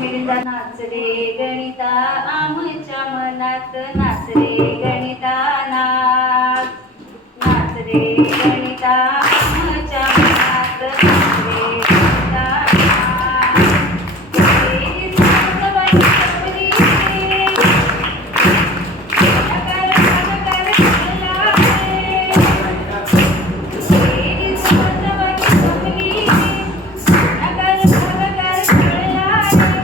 नाच रे गणिता आमच्या मनात नाचरे गणिता नाच. नाच रे गणिता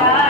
Bye.